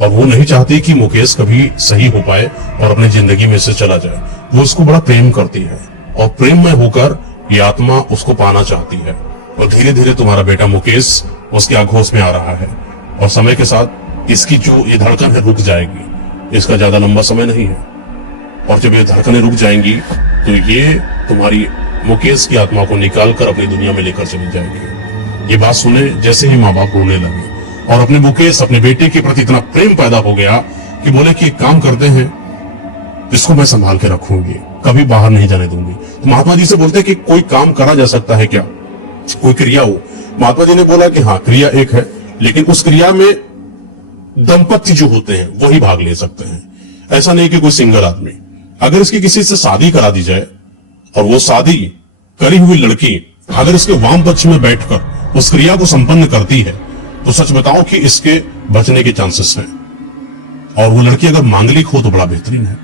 और वो नहीं चाहती कि मुकेश कभी सही हो पाए और अपनी जिंदगी में से चला जाए। वो उसको बड़ा प्रेम करती है और प्रेम में होकर ये आत्मा उसको पाना चाहती है और धीरे धीरे तुम्हारा बेटा मुकेश उसके आगोश में आ रहा है और समय के साथ इसकी जो ये धड़कन है रुक जाएगी। इसका ज्यादा लंबा समय नहीं है और जब ये धड़कनें रुक जाएंगी तो ये तुम्हारी मुकेश की आत्मा को निकाल कर अपनी दुनिया में लेकर चली जाएगी। ये बात सुने जैसे ही माँ बाप रोने लगे और अपने मुकेश अपने बेटे के प्रति इतना प्रेम पैदा हो गया कि बोले कि एक काम करते हैं, इसको मैं संभाल के रखूंगी, कभी बाहर नहीं जाने दूंगी। तो महात्मा जी से बोलते कि कोई काम करा जा सकता है क्या, कोई क्रिया हो। महात्मा जी ने बोला कि हाँ क्रिया एक है, लेकिन उस क्रिया में दंपति जो होते हैं वही भाग ले सकते हैं। ऐसा नहीं कि कोई सिंगल आदमी। अगर इसकी किसी से शादी करा दी जाए और वो शादी करी हुई लड़की अगर इसके वाम पक्ष में बैठकर उस क्रिया को संपन्न करती है तो सच बताओ कि इसके बचने के चांसेस हैं। और वो लड़की अगर मांगलिक हो तो बड़ा बेहतरीन है।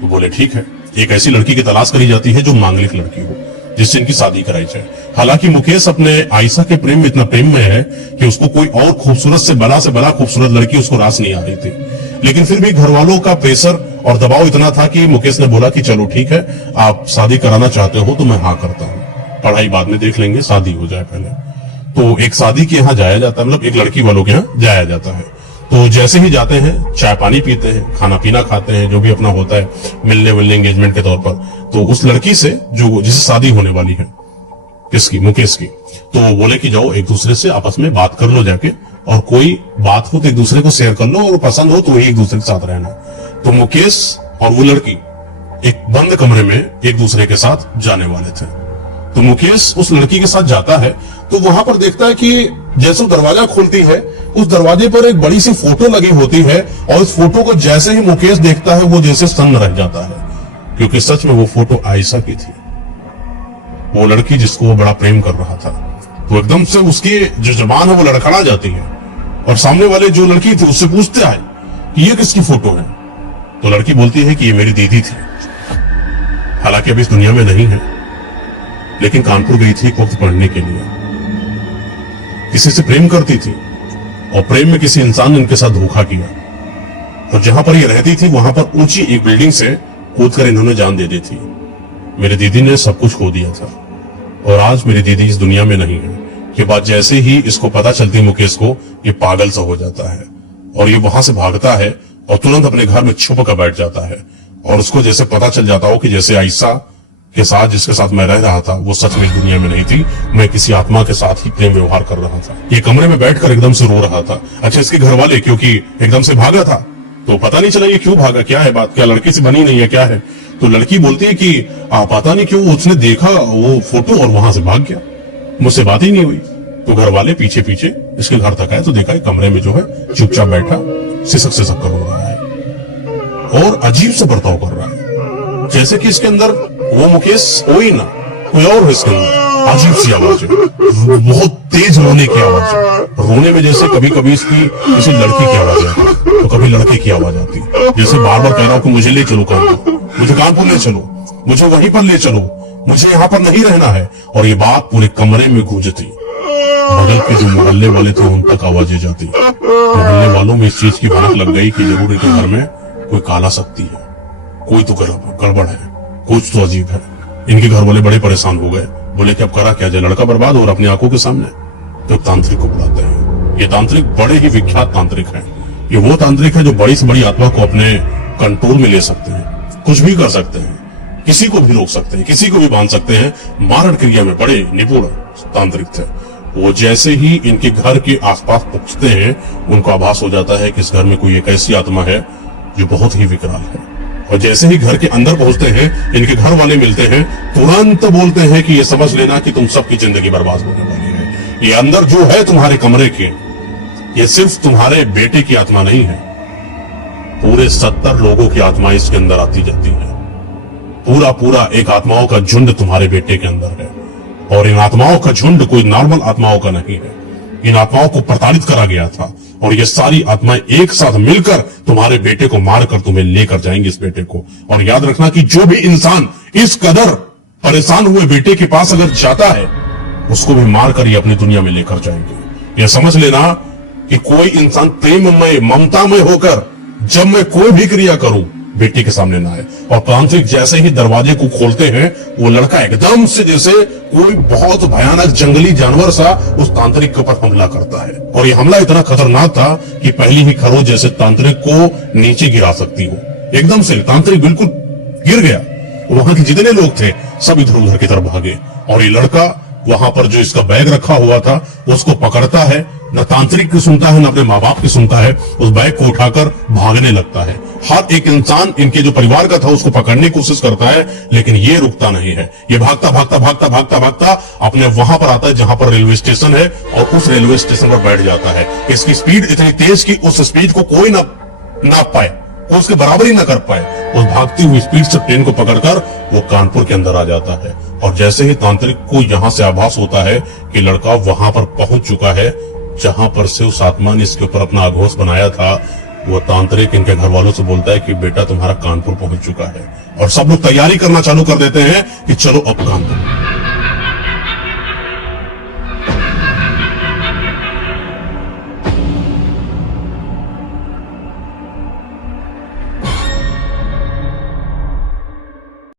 तो बोले ठीक है, एक ऐसी लड़की की तलाश करी जाती है जो मांगलिक लड़की हो जिससे इनकी शादी कराई जाए। हालांकि मुकेश अपने आयशा के प्रेम में इतना प्रेम में है कि उसको कोई और खूबसूरत से बड़ा खूबसूरत लड़की उसको रास नहीं आ रही थी, लेकिन फिर भी घर वालों का प्रेशर और दबाव इतना था कि मुकेश ने बोला कि चलो ठीक है, आप शादी कराना चाहते हो तो मैं हाँ करता हूँ, पढ़ाई बाद में देख लेंगे, शादी हो जाए पहले। तो एक शादी के यहाँ जाया जाता है, मतलब एक लड़की वालों के यहाँ जाया जाता है। तो जैसे ही जाते हैं चाय पानी पीते हैं, खाना पीना खाते हैं, जो भी अपना होता है मिलने मिलने एंगेजमेंट के तौर पर। तो उस लड़की से जो जिससे शादी होने वाली है, किसकी, मुकेश की, तो बोले कि जाओ एक दूसरे से आपस में बात कर लो जाके, और कोई बात हो तो एक दूसरे को शेयर कर लो और पसंद हो तो वही एक दूसरे के साथ रहना। तो मुकेश और वो लड़की एक बंद कमरे में एक दूसरे के साथ जाने वाले थे। तो मुकेश उस लड़की के साथ जाता है तो वहां पर देखता है कि जैसे दरवाजा खोलती है उस दरवाजे पर एक बड़ी सी फोटो लगी होती है और उस फोटो को जैसे ही मुकेश देखता है वो जैसे सन्न रह जाता है, क्योंकि सच में वो फोटो आयशा की थी, वो लड़की जिसको वो बड़ा प्रेम कर रहा था। तो एकदम से उसकी जो जबान है वो लड़खड़ा जाती है और सामने वाले जो लड़की थी उससे पूछते हैं कि ये किसकी फोटो है। तो लड़की बोलती है कि ये मेरी दीदी थी, हालांकि अभी इस दुनिया में नहीं है, लेकिन कानपुर गई थी एक वक्त पढ़ने के लिए, किसी से प्रेम करती थी और प्रेम में किसी इंसान ने इनके साथ धोखा किया और जहां पर ये रहती थी वहां पर ऊंची एक बिल्डिंग से कूदकर इन्होंने जान दे दी थी। मेरी दीदी ने सब कुछ खो दिया था और आज मेरी दीदी इस दुनिया में नहीं है। ये बात जैसे ही इसको पता चलती मुकेश को, ये पागल सा हो जाता है और ये वहां से भागता है और तुरंत अपने घर में छुप कर बैठ जाता है। और उसको जैसे पता चल जाता हो कि जैसे आयशा के साथ जिसके साथ मैं रह रहा था वो सच में दुनिया में नहीं थी, मैं किसी आत्मा के साथ ही प्रेम व्यवहार कर रहा था। ये कमरे में बैठकर एकदम से रो रहा था। अच्छा, इसके घर वाले क्योंकि एकदम से भागा था तो पता नहीं चला ये क्यों भागा, क्या है बात, क्या लड़की से बनी नहीं है, क्या है। तो लड़की बोलती है कि पता नहीं क्यों उसने देखा वो फोटो और वहां से भाग गया, मुझसे बात ही नहीं हुई। तो घर वाले पीछे पीछे इसके घर तक आए तो देखा कमरे में जो है चुपचाप बैठा सिसक सिसक कर रो रहा है। और अजीब सा बर्ताव कर रहा है, जैसे कि इसके अंदर वो मुकेश हो ही ना, कोई और है इसके अंदर। अजीब सी आवाज है, बहुत तेज रोने की आवाज है। रोने में जैसे कभी कभी इसकी किसी लड़की की आवाज आती है, तो कभी लड़के की आवाज आती है। जैसे बार बार कह रहा हूं कि मुझे ले चलो कानपुर, मुझे कानपुर ले चलो, मुझे वहीं पर ले चलो, मुझे यहाँ पर नहीं रहना है। और ये बात पूरे कमरे में गूंजती। बगल के जो मोहल्ले वाले थे उन तक आवाजें जाती। मोहल्ले वालों में इस चीज की भनक लग गई कि जरूर इनके घर में कोई काला शक्ति है, कोई तो गड़बड़ है, कुछ तो अजीब है। इनके घर वाले बड़े परेशान हो गए, बोले कि अब करा क्या जाए, लड़का बर्बाद हो रहा अपनी आंखों के सामने। तो तांत्रिक को बुलाते हैं। ये तांत्रिक बड़े ही विख्यात तांत्रिक हैं। ये वो तांत्रिक है जो बड़ी से बड़ी आत्मा को अपने कंट्रोल में ले सकते हैं, कुछ भी कर सकते हैं, किसी को भी रोक सकते हैं, किसी को भी बांध सकते हैं। मारण क्रिया में बड़े निपुण तांत्रिक थे। वो जैसे ही इनके घर के आसपास पहुंचते हैं, उनको आभास हो जाता है कि इस घर में कोई एक ऐसी आत्मा है जो बहुत ही विकराल है। और जैसे ही घर के अंदर पहुंचते हैं, इनके घर वाले मिलते हैं, तुरंत बोलते हैं कि ये समझ लेना कि तुम सबकी जिंदगी बर्बाद होने वाली है। ये अंदर जो है तुम्हारे कमरे के, ये सिर्फ तुम्हारे बेटे की आत्मा नहीं है, पूरे 70 लोगों की आत्मा इसके अंदर आती जाती है। पूरा एक आत्माओं का झुंड तुम्हारे बेटे के अंदर है। और इन आत्माओं का झुंड कोई नॉर्मल आत्माओं का नहीं है। इन आत्माओं को प्रताड़ित करा गया था, और ये सारी आत्माएं एक साथ मिलकर तुम्हारे बेटे को मारकर तुम्हें लेकर जाएंगे, इस बेटे को। और याद रखना कि जो भी इंसान इस कदर परेशान हुए बेटे के पास अगर जाता है, उसको भी मारकर ये अपनी दुनिया में लेकर जाएंगे। ये समझ लेना कि कोई इंसान प्रेममय ममतामय होकर जब मैं कोई भी क्रिया करूं, बेटे के सामने ना आए। और तांत्रिक जैसे ही दरवाजे को खोलते हैं, वो लड़का एकदम से जैसे कोई बहुत भयानक जंगली जानवर सा उस तांत्रिक के ऊपर हमला करता है। और ये हमला इतना खतरनाक था कि पहली ही खरोच जैसे तांत्रिक को नीचे गिरा सकती हो। एकदम से तांत्रिक बिल्कुल गिर गया। वहां के जितने लोग थे सब इधर उधर की तरफ भागे। और ये लड़का वहां पर जो इसका बैग रखा हुआ था उसको पकड़ता है, न तांत्रिक की सुनता है न अपने माँ बाप की सुनता है, उस बैग को उठाकर भागने लगता है। हर एक इंसान इनके जो परिवार का था उसको पकड़ने की कोशिश करता है, लेकिन ये रुकता नहीं है। ये भागता भागता भागता भागता भागता अपने वहां पर आता है जहां पर रेलवे स्टेशन है, और उस रेलवे स्टेशन पर बैठ जाता है। इसकी स्पीड इतनी तेज कि उस स्पीड को कोई नाप पाए, वो उसके बराबरी ना कर पाए। उस भागती हुई स्पीड से ट्रेन को पकड़कर वो कानपुर के अंदर आ जाता है। और जैसे ही तांत्रिक को यहां से आभास होता है कि लड़का वहां पर पहुंच चुका है जहां पर से उस आत्मा ने इसके ऊपर अपना आघोष बनाया था, वो तांत्रिक इनके घर वालों से बोलता है कि बेटा तुम्हारा कानपुर पहुंच चुका है। और सब लोग तैयारी करना चालू कर देते हैं कि चलो अब कानपुर।